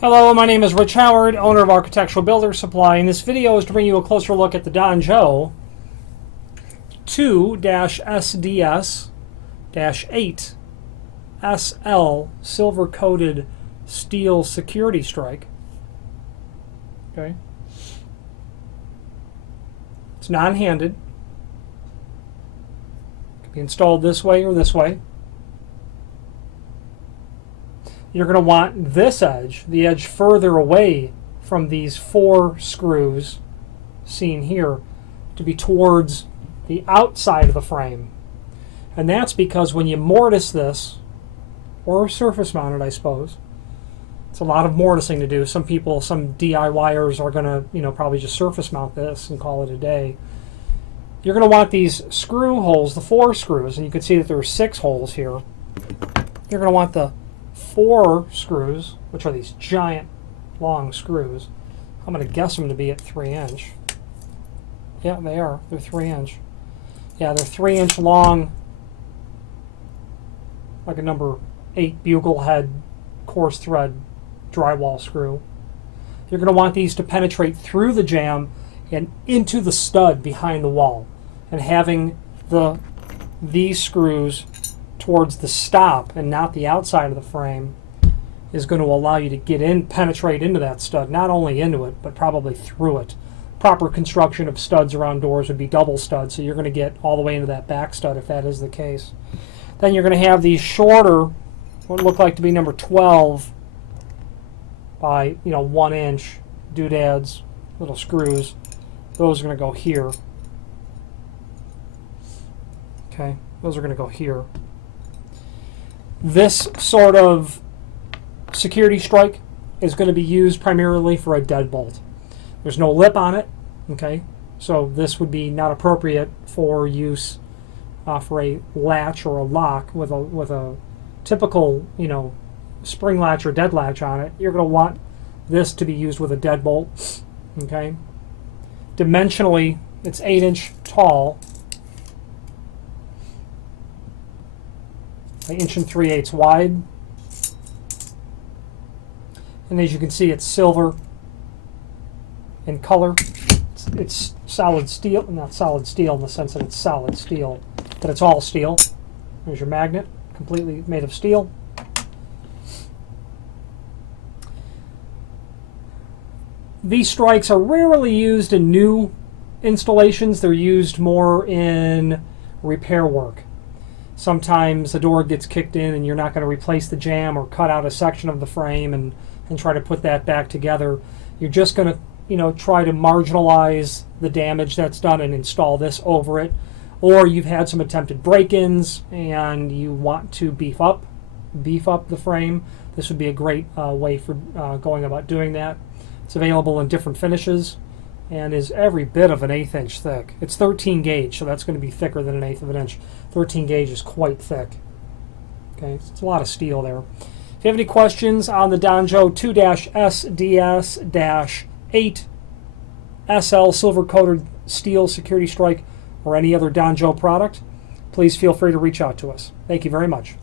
Hello, my name is Rich Howard, owner of Architectural Builder Supply, and this video is to bring you a closer look at the Donjo 2-SDS-8 SL silver-coated steel security strike. Okay. It's non-handed. It can be installed this way or this way. You're going to want this edge, the edge further away from these 4 screws seen here, to be towards the outside of the frame. And that's because when you mortise this, or surface mount it, I suppose, it's a lot of mortising to do. Some people, some DIYers are going to, probably just surface mount this and call it a day. You're going to want these screw holes, the 4 screws, and you can see that there are 6 holes here. You're going to want the 4 screws, which are these giant long screws. I'm going to guess them to be at 3-inch. Yeah, they are. They're 3-inch. Yeah, they're 3-inch long, like a number 8 bugle head coarse thread drywall screw. You're going to want these to penetrate through the jamb and into the stud behind the wall. And having these screws towards the stop and not the outside of the frame is going to allow you to get in, penetrate into that stud, not only into it, but probably through it. Proper construction of studs around doors would be double studs, so you're going to get all the way into that back stud if that is the case. Then you're going to have these shorter, what look like to be number 12 by 1-inch doodads, little screws. Those are going to go here. Okay, those are going to go here. This sort of security strike is going to be used primarily for a deadbolt. There's no lip on it, okay? So this would be not appropriate for use for a latch or a lock with a typical, spring latch or dead latch on it. You're going to want this to be used with a deadbolt, okay? Dimensionally, it's 8-inch tall. 1 3/8 inches wide, and as you can see, it's silver in color. It's solid steel, not solid steel in the sense that it's solid steel, but it's all steel. There's your magnet, completely made of steel. These strikes are rarely used in new installations. They're used more in repair work. Sometimes the door gets kicked in and you're not going to replace the jamb or cut out a section of the frame and try to put that back together. You're just going to, try to marginalize the damage that's done and install this over it. Or you've had some attempted break-ins and you want to beef up the frame. This would be a great way for going about doing that. It's available in different finishes and is every bit of an 1/8 inch thick. It's 13 gauge, so that's going to be thicker than 1/8 of an inch. 13 gauge is quite thick. Okay, it's a lot of steel there. If you have any questions on the Donjo 2-SDS-8 SL silver-coated steel security strike or any other Donjo product, please feel free to reach out to us. Thank you very much.